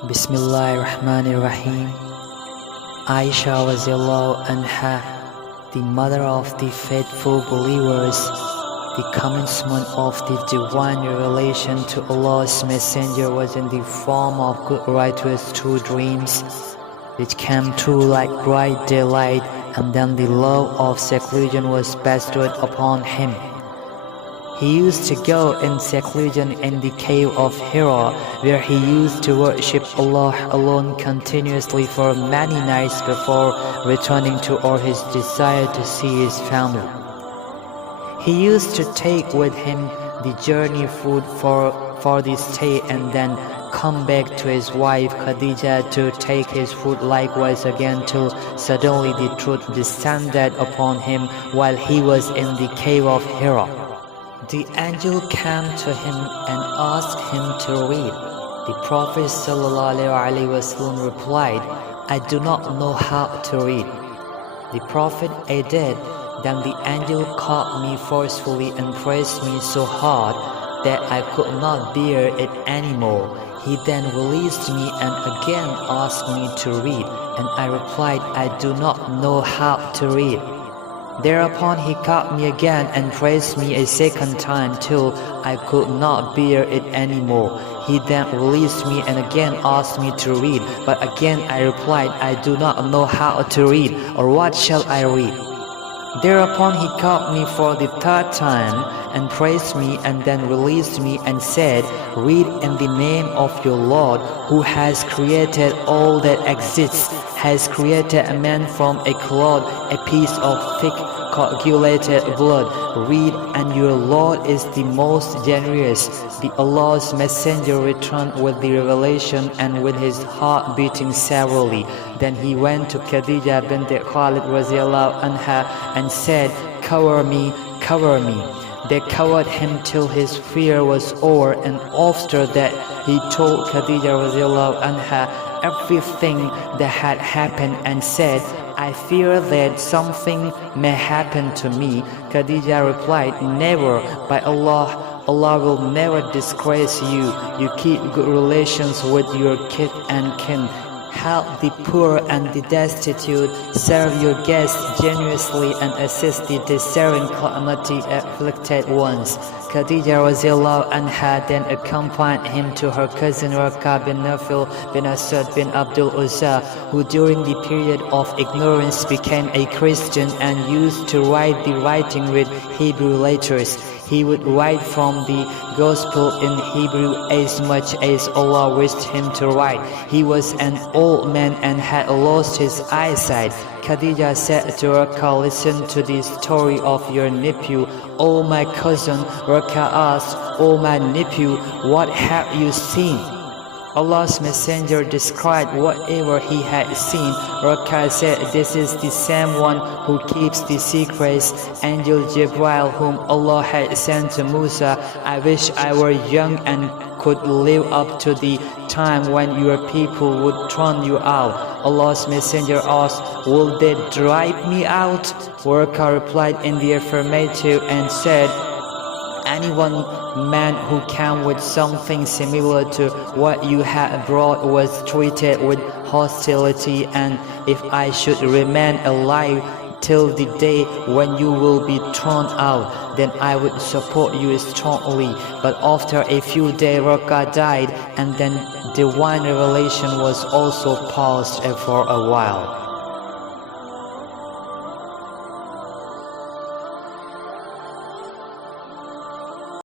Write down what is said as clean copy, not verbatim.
Bismillahirrahmanirrahim. Aisha radiallahu anha, the mother of the faithful believers, the commencement of the divine revelation to Allah's Messenger was in the form of good righteous true dreams, which came true like bright daylight, and then the love of seclusion was bestowed upon him. He used to go in seclusion in the cave of Hira, where he used to worship Allah alone continuously for many nights before returning to or his desire to see his family. He used to take with him the journey food for the stay and then come back to his wife Khadija to take his food likewise again till suddenly the truth descended upon him while he was in the cave of Hira. The angel came to him and asked him to read. The Prophet ﷺ replied, "I do not know how to read." The Prophet added, "Then the angel caught me forcefully and pressed me so hard that I could not bear it anymore. He then released me and again asked me to read, and I replied, I do not know how to read. Thereupon he caught me again and pressed me a second time till I could not bear it anymore. He then released me and again asked me to read, but again I replied, I do not know how to read, or what shall I read? Thereupon he caught me for the third time and praised me and then released me and said, Read in the name of your Lord, who has created all that exists, has created a man from a clot, a piece of thick coagulated blood. Read, and your Lord is the most generous." The Allah's Messenger returned with the revelation and with his heart beating severely. Then he went to Khadija bint Khuwailid radiallahu anha and said, "Cover me, cover me." They covered him till his fear was over, and after that he told Khadija radiallahu anha everything that had happened and said, "I fear that something may happen to me." Khadija replied, "Never, by Allah, Allah will never disgrace you. You keep good relations with your kith and kin. Help the poor and the destitute, serve your guests generously, and assist the desiring calamity-afflicted ones." Khadija radiallahu anha then accompanied him to her cousin Waraqa bin Naufal bin Asad bin Abdul Uzza, who during the period of ignorance became a Christian and used to write the writing with Hebrew letters. He would write from the Gospel in Hebrew as much as Allah wished him to write. He was an old man and had lost his eyesight. Khadija said to Waraqa, "Listen to the story of your nephew." "O my cousin," Waraqa asked, "O my nephew, what have you seen?" Allah's Messenger described whatever he had seen. Waraqa said, "This is the same one who keeps the secrets, Angel Gabriel, whom Allah had sent to Musa. I wish I were young and could live up to the time when your people would turn you out." Allah's Messenger asked, "Will they drive me out?" Waraqa replied in the affirmative and said, "Anyone man who came with something similar to what you had brought was treated with hostility, and if I should remain alive till the day when you will be thrown out, then I would support you strongly." But after a few days Waraqa died, and then divine revelation was also paused for a while.